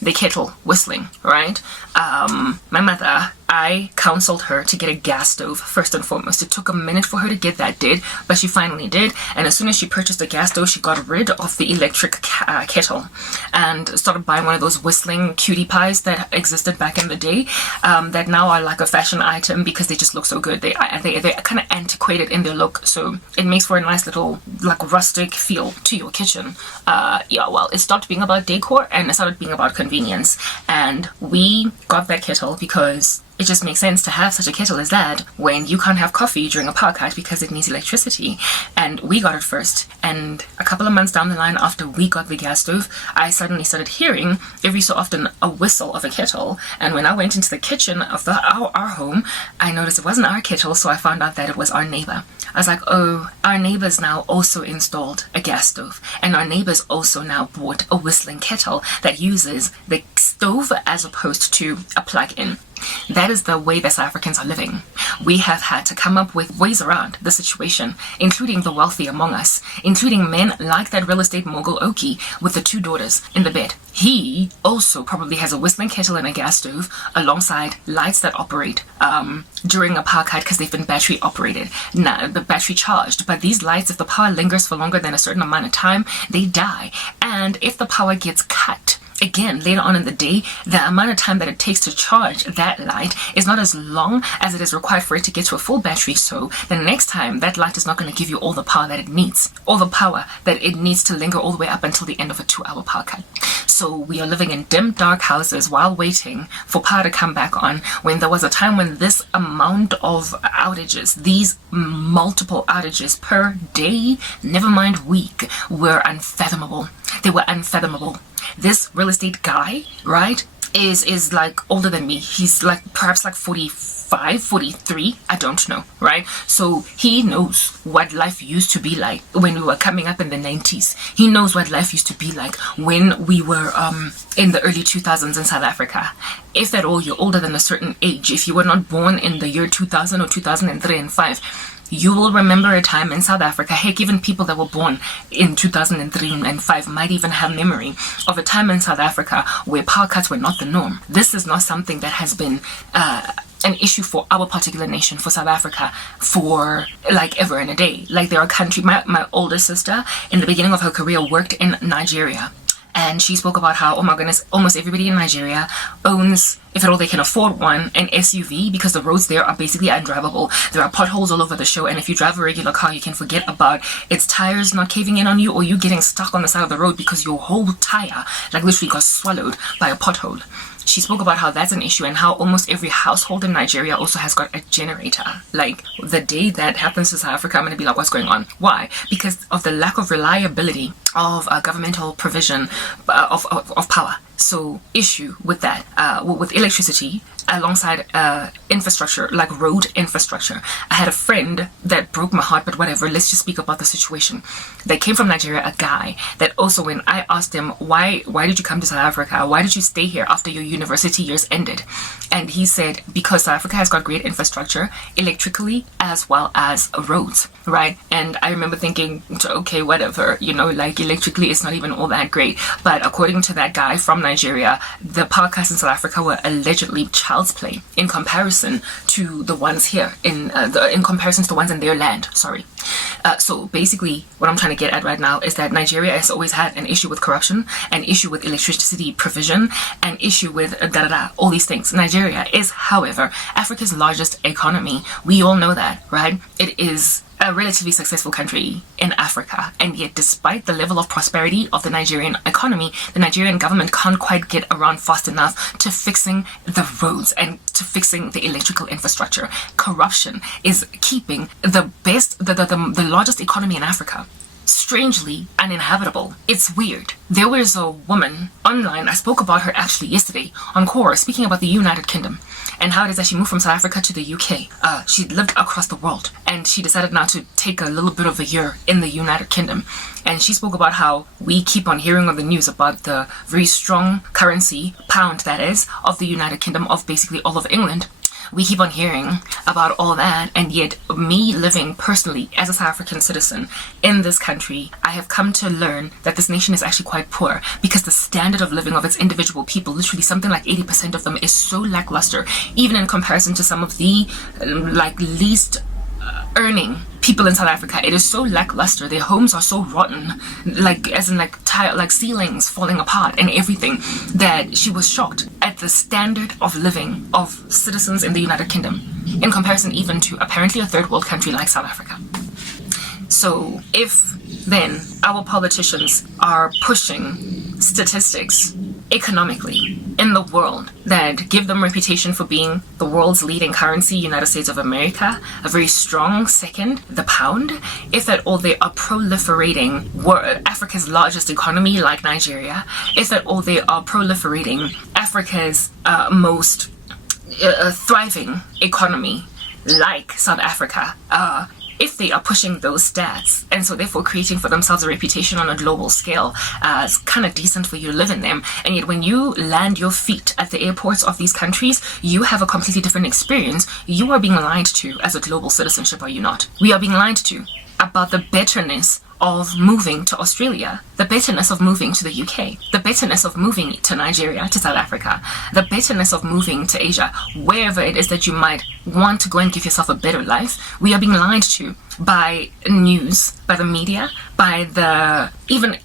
The kettle whistling, right? My mother, I counseled her to get a gas stove first and foremost. It took a minute for her to get that did, but she finally did. And as soon as she purchased a gas stove, she got rid of the electric kettle and started buying one of those whistling cutie pies that existed back in the day, that now are like a fashion item because they just look so good. They're kind of antiquated in their look, so it makes for a nice little like rustic feel to your kitchen. It stopped being about decor and it started being about convenience. And we got that kettle because it just makes sense to have such a kettle as that when you can't have coffee during a podcast because it needs electricity. And we got it first. And a couple of months down the line after we got the gas stove, I suddenly started hearing every so often a whistle of a kettle. And when I went into the kitchen of our home, I noticed it wasn't our kettle, so I found out that it was our neighbor. I was like, oh, our neighbors now also installed a gas stove. And our neighbors also now bought a whistling kettle that uses the stove as opposed to a plug-in. That is the way that South Africans are living. We have had to come up with ways around the situation, including the wealthy among us, including men like that real estate mogul Oki with the 2 daughters in the bed. He also probably has a whistling kettle and a gas stove alongside lights that operate during apartheid because they've been battery operated. Now, the battery charged, but these lights, if the power lingers for longer than a certain amount of time, they die. And if the power gets cut, again, later on in the day, the amount of time that it takes to charge that light is not as long as it is required for it to get to a full battery. So the next time, that light is not going to give you all the power that it needs, all the power that it needs to linger all the way up until the end of a 2-hour power cut. So we are living in dim, dark houses while waiting for power to come back on, when there was a time when this amount of outages, these multiple outages per day, never mind week, were unfathomable. They were unfathomable. This real estate guy, right, is like older than me. He's like perhaps like 45, 43, I don't know, right? So he knows what life used to be like when we were coming up in the 90s. He knows what life used to be like when we were in the early 2000s in South Africa. If at all you're older than a certain age, if you were not born in the year 2000 or 2003 and 5, you will remember a time in South Africa, heck, even people that were born in 2003 and 5 might even have memory of a time in South Africa where power cuts were not the norm. This is not something that has been an issue for our particular nation, for South Africa, for like ever in a day. Like there are countries, my older sister in the beginning of her career worked in Nigeria. And she spoke about how, oh my goodness, almost everybody in Nigeria owns, if at all they can afford one, an SUV, because the roads there are basically undrivable. There are potholes all over the show, and if you drive a regular car, you can forget about its tires not caving in on you or you getting stuck on the side of the road because your whole tire like literally got swallowed by a pothole. She spoke about how that's an issue and how almost every household in Nigeria also has got a generator. Like the day that happens to South Africa, I'm going to be like, what's going on? Why? Because of the lack of reliability of governmental provision of power. So issue with that, with electricity alongside infrastructure, like road infrastructure. I had a friend that broke my heart, but whatever, let's just speak about the situation. That came from Nigeria, a guy that also, when I asked him, why did you come to South Africa? Why did you stay here after your university years ended? And he said, because South Africa has got great infrastructure, electrically as well as roads, right? And I remember thinking, okay, whatever, like electrically it's not even all that great. But according to that guy from Nigeria, the power cuts in South Africa were allegedly child's play in comparison to the ones here in comparison to the ones in their land. So basically, what I'm trying to get at right now is that Nigeria has always had an issue with corruption, an issue with electricity provision, an issue with all these things. Nigeria is, however, Africa's largest economy. We all know that, right? It is a relatively successful country in Africa, and yet despite the level of prosperity of the Nigerian economy, the Nigerian government can't quite get around fast enough to fixing the roads and to fixing the electrical infrastructure. Corruption is keeping the largest economy in Africa strangely uninhabitable. It's weird. There was a woman online, I spoke about her actually yesterday on Quora, speaking about the United Kingdom and how it is that she moved from South Africa to the UK. She lived across the world and she decided now to take a little bit of a year in the United Kingdom. And she spoke about how we keep on hearing on the news about the very strong currency, pound that is, of the United Kingdom, of basically all of England. We keep on hearing about all that, and yet me living personally as a South African citizen in this country, I have come to learn that this nation is actually quite poor because the standard of living of its individual people, literally something like 80% of them, is so lackluster, even in comparison to some of the least earning people in South Africa. It is so lackluster. Their homes are so rotten, ceilings falling apart and everything, that she was shocked at the standard of living of citizens in the United Kingdom in comparison even to apparently a third world country like South Africa. So if then our politicians are pushing statistics economically in the world that give them reputation for being the world's leading currency, United States of America, a very strong second, the pound, if at all they are proliferating Africa's largest economy like Nigeria, if at all they are proliferating Africa's most thriving economy like South Africa, if they are pushing those stats and so therefore creating for themselves a reputation on a global scale as kind of decent for you to live in them, and yet when you land your feet at the airports of these countries, you have a completely different experience, you are being lied to as a global citizenship, are you not? We are being lied to about the betterness of moving to Australia, the betterness of moving to the UK, the betterness of moving to Nigeria, to South Africa, the betterness of moving to Asia, wherever it is that you might want to go and give yourself a better life. We are being lied to by news, by the media, by the even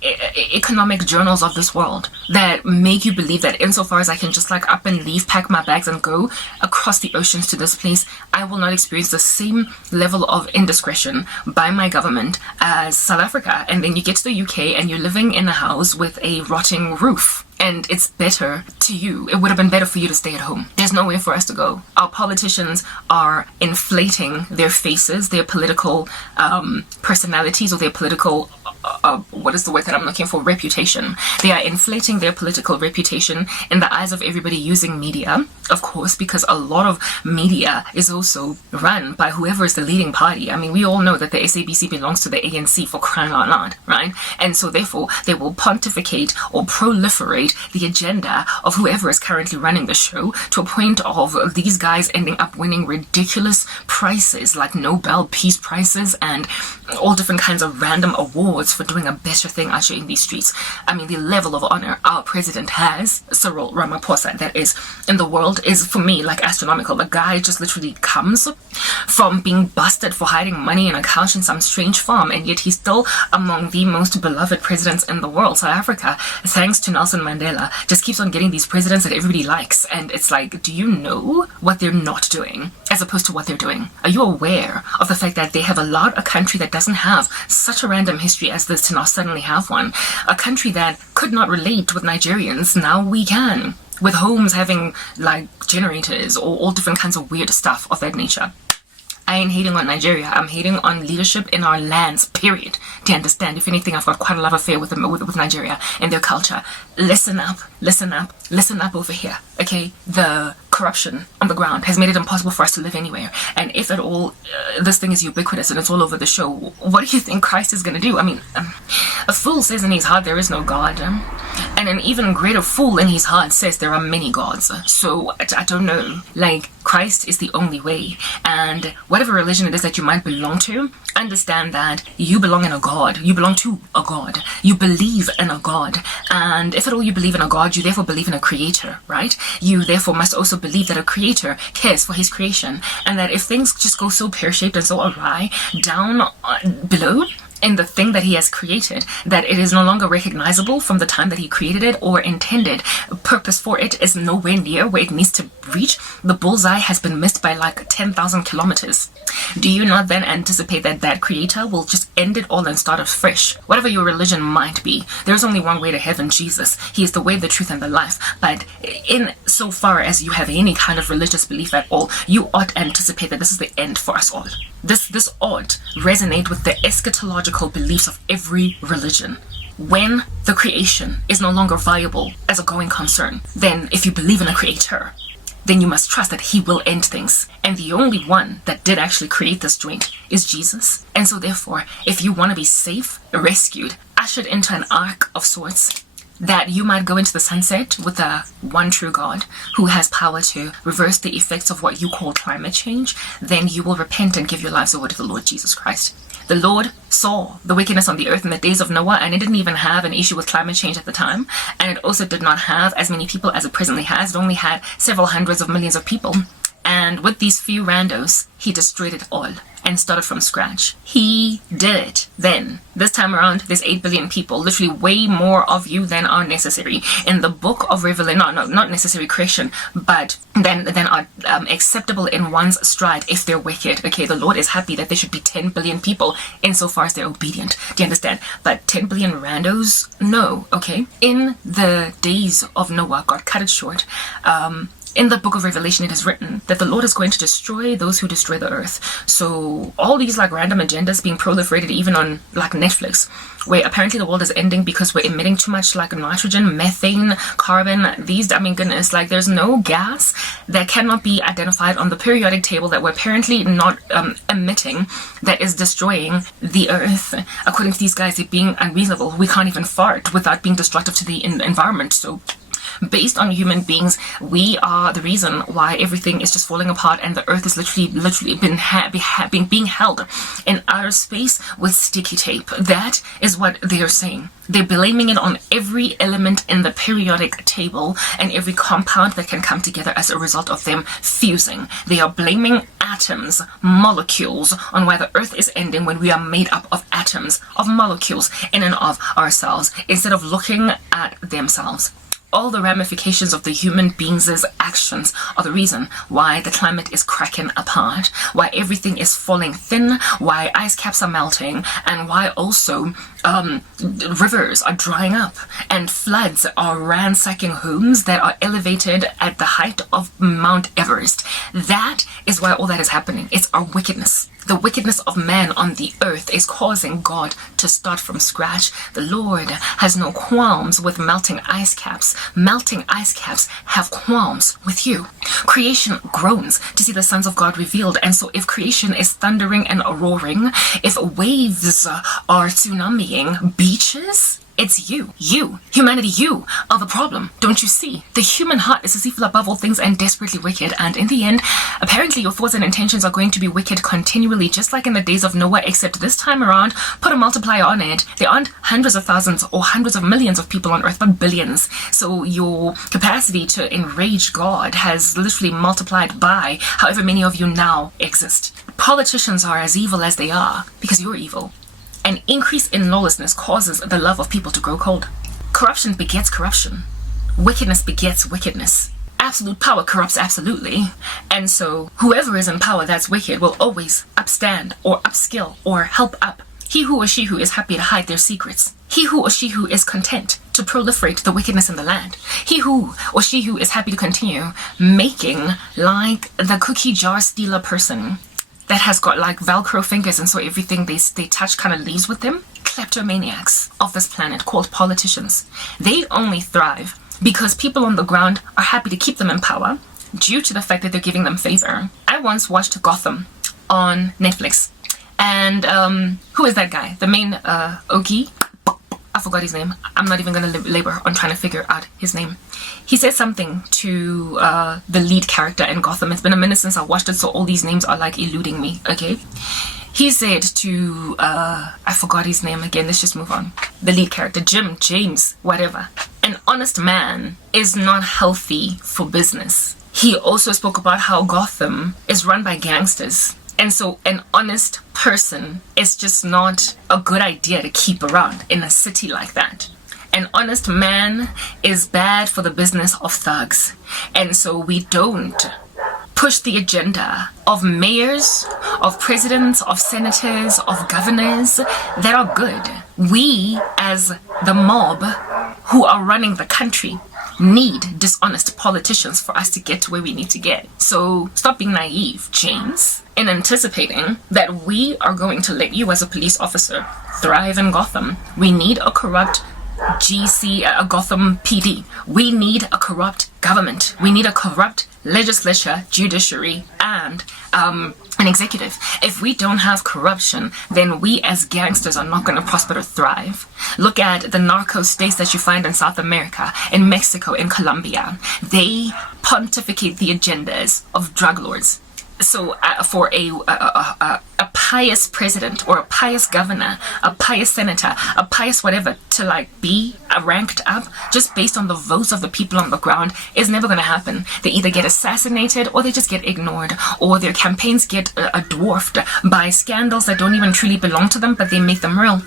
economic journals of this world that make you believe that insofar as I can just up and leave, pack my bags and go across the oceans to this place, I will not experience the same level of indiscretion by my government as South Africa. And then you get to the UK and you're living in a house with a rotting roof, and it's better to you. It would have been better for you to stay at home. There's nowhere for us to go. Our politicians are inflating their faces, their political personalities, or their political what is the word that I'm looking for? Reputation. They are inflating their political reputation in the eyes of everybody using media, of course, because a lot of media is also run by whoever is the leading party. I mean, we all know that the SABC belongs to the ANC, for crying out loud, right? And so therefore they will pontificate or proliferate the agenda of whoever is currently running the show to a point of these guys ending up winning ridiculous prizes like Nobel Peace Prizes and all different kinds of random awards for doing a better thing out here in these streets. I mean, the level of honor our president has, Cyril Ramaphosa, that is in the world, is for me astronomical. The guy just literally comes from being busted for hiding money in a couch in some strange farm, and yet he's still among the most beloved presidents in the world. South Africa, thanks to Nelson Mandela, just keeps on getting these presidents that everybody likes, and it's do you know what they're not doing as opposed to what they're doing? Are you aware of the fact that they have allowed a country that doesn't have such a random history as this to now suddenly have one? A country that could not relate with Nigerians, now we can, with homes having generators or all different kinds of weird stuff of that nature. I ain't hating on Nigeria. I'm hating on leadership in our lands, period. Do you understand? If anything, I've got quite a love affair with Nigeria and their culture. Listen up, listen up, listen up over here, okay? The corruption on the ground has made it impossible for us to live anywhere. And if at all this thing is ubiquitous and it's all over the show, what do you think Christ is going to do? I mean, a fool says in his heart there is no God. And an even greater fool in his heart says there are many gods. So I don't know. Christ is the only way. And whatever religion it is that you might belong to, understand that you belong in a God. You belong to a God. You believe in a God. And if at all you believe in a God, you therefore believe in a creator, right? You therefore must also believe that a creator cares for his creation. And that if things just go so pear-shaped and so awry down below, in the thing that he has created, that it is no longer recognizable from the time that he created it or intended purpose for it is nowhere near where it needs to reach, the bullseye has been missed by 10,000 kilometers. Do you not then anticipate that that creator will just end it all and start afresh? Whatever your religion might be, there's only one way to heaven, Jesus. He is the way, the truth, and the life. But in so far as you have any kind of religious belief at all, you ought to anticipate that this is the end for us all. This ought resonate with the eschatological theological beliefs of every religion. When the creation is no longer viable as a going concern, then if you believe in a creator, then you must trust that he will end things. And the only one that did actually create this joint is Jesus. And so therefore, if you want to be safe, rescued, ushered into an ark of sorts, that you might go into the sunset with the one true God who has power to reverse the effects of what you call climate change, then you will repent and give your lives over to the Lord Jesus Christ. The Lord saw the wickedness on the earth in the days of Noah, and it didn't even have an issue with climate change at the time. And it also did not have as many people as it presently has. It only had several hundreds of millions of people. And with these few randos, he destroyed it all and started from scratch. He did it then. This time around, there's 8 billion people, literally way more of you than are necessary. In the book of Revelation, not necessary creation, but then are acceptable in one's stride if they're wicked. Okay, the Lord is happy that there should be 10 billion people insofar as they're obedient. Do you understand? But 10 billion randos? No, okay? In the days of Noah, God cut it short. In the book of Revelation, it is written that the Lord is going to destroy those who destroy the earth. So all these like random agendas being proliferated even on like Netflix, where apparently the world is ending because we're emitting too much like nitrogen, methane, carbon, goodness, like there's no gas that cannot be identified on the periodic table that we're apparently not emitting that is destroying the earth. According to these guys, they're being unreasonable. We can't even fart without being destructive to the environment. So based on human beings, we are the reason why everything is just falling apart, and the earth is literally being held in outer space with sticky tape. That is what they are saying. They're blaming it on every element in the periodic table and every compound that can come together as a result of them fusing. They are blaming atoms, molecules, on why the earth is ending when we are made up of atoms, of molecules in and of ourselves, instead of looking at themselves. All the ramifications of the human beings' actions are the reason why the climate is cracking apart, why everything is falling thin, why ice caps are melting, and why also rivers are drying up and floods are ransacking homes that are elevated at the height of Mount Everest. That is why all that is happening. It's our wickedness. The wickedness of man on the earth is causing God to start from scratch. The Lord has no qualms with melting ice caps. Melting ice caps have qualms with you. Creation groans to see the sons of God revealed. And so if creation is thundering and roaring, if waves are tsunamiing beaches, it's you, humanity, you are the problem. Don't you see? The human heart is deceitful above all things and desperately wicked. And in the end, apparently your thoughts and intentions are going to be wicked continually, just like in the days of Noah, except this time around, put a multiplier on it. There aren't hundreds of thousands or hundreds of millions of people on earth, but billions. So your capacity to enrage God has literally multiplied by however many of you now exist. Politicians are as evil as they are because you're evil. An increase in lawlessness causes the love of people to grow cold. Corruption begets corruption. Wickedness begets wickedness. Absolute power corrupts absolutely. And so whoever is in power that's wicked will always upstand or upskill or help up he who or she who is happy to hide their secrets. He who or she who is content to proliferate the wickedness in the land. He who or she who is happy to continue making like the cookie jar stealer person that has got like Velcro fingers, and so everything they touch kind of leaves with them. Kleptomaniacs of this planet called politicians. They only thrive because people on the ground are happy to keep them in power due to the fact that they're giving them favor. I once watched Gotham on Netflix, and who is that guy? The main Ogie? I forgot his name. I'm not even going to labor on trying to figure out his name. He says something to the lead character in Gotham. It's been a minute since I watched it, so all these names are like eluding me, okay? He said to, I forgot his name again, let's just move on. The lead character, James, whatever. An honest man is not healthy for business. He also spoke about how Gotham is run by gangsters. And so an honest person is just not a good idea to keep around in a city like that. An honest man is bad for the business of thugs. And so we don't push the agenda of mayors, of presidents, of senators, of governors that are good. We, as the mob who are running the country, need dishonest politicians for us to get to where we need to get. So stop being naive, James, in anticipating that we are going to let you as a police officer thrive in Gotham. We need a corrupt a Gotham PD. We need a corrupt government. We need a corrupt legislature, judiciary, and an executive. If we don't have corruption, then we as gangsters are not going to prosper or thrive. Look at the narco states that you find in South America, in Mexico, in Colombia. They pontificate the agendas of drug lords. So for a pious president or a pious governor, a pious senator, a pious whatever to like be ranked up just based on the votes of the people on the ground is never going to happen. They either get assassinated or they just get ignored, or their campaigns get dwarfed by scandals that don't even truly belong to them, but they make them real.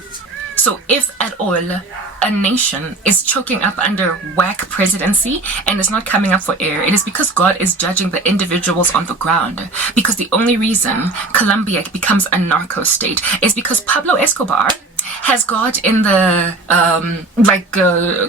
So if at all a nation is choking up under whack presidency and is not coming up for air, it is because God is judging the individuals on the ground. Because the only reason Colombia becomes a narco state is because Pablo Escobar has got in the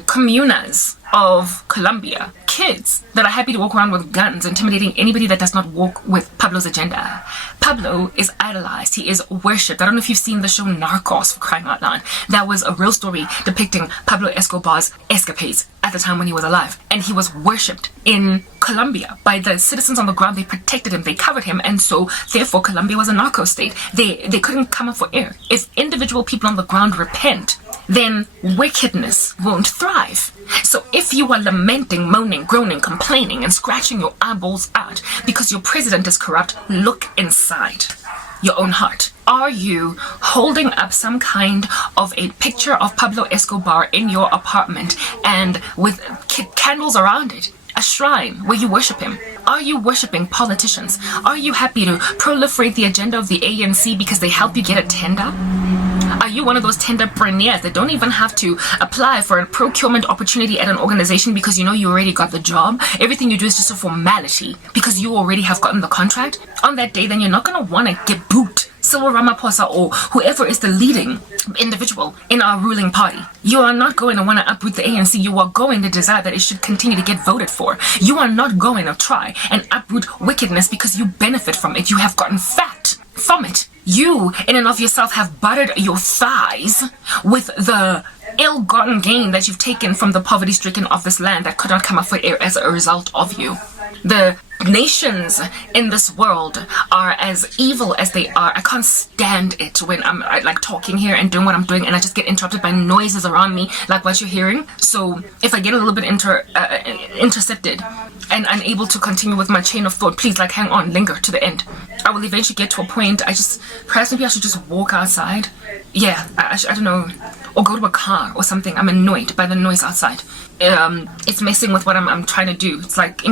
comunas of Colombia kids that are happy to walk around with guns, intimidating anybody that does not walk with Pablo's agenda. Pablo is idolized. He is worshipped. I don't know if you've seen the show Narcos, for crying out loud. That was a real story depicting Pablo Escobar's escapades at the time when he was alive. And he was worshipped in Colombia by the citizens on the ground. They protected him. They covered him. And so, therefore, Colombia was a narco state. They couldn't come up for air. If individual people on the ground repent, then wickedness won't thrive. So if you are lamenting, moaning, groaning, complaining, and scratching your eyeballs out because your president is corrupt, look inside your own heart. Are you holding up some kind of a picture of Pablo Escobar in your apartment and with candles around it? A shrine where you worship him? Are you worshiping politicians? Are you happy to proliferate the agenda of the ANC because they help you get a tender? Are you one of those tenderpreneurs that don't even have to apply for a procurement opportunity at an organization because you know you already got the job? Everything you do is just a formality because you already have gotten the contract? On that day, then you're not going to want to get boot Cyril Ramaphosa or whoever is the leading individual in our ruling party. You are not going to want to uproot the ANC. You are going to desire that it should continue to get voted for. You are not going to try and uproot wickedness because you benefit from it. You have gotten fat from it. You, in and of yourself, have buttered your thighs with the ill-gotten gain that you've taken from the poverty-stricken of this land that could not come up for air as a result of you. The nations in this world are as evil as they are. I can't stand it when I'm like talking here and doing what I'm doing and I just get interrupted by noises around me like what you're hearing. So if I get a little bit intercepted and unable to continue with my chain of thought, please like hang on, linger to the end. I will eventually get to a point. Perhaps maybe I should just walk outside. Yeah, I don't know, or go to a car or something. I'm annoyed by the noise outside. It's messing with what I'm trying to do. It's like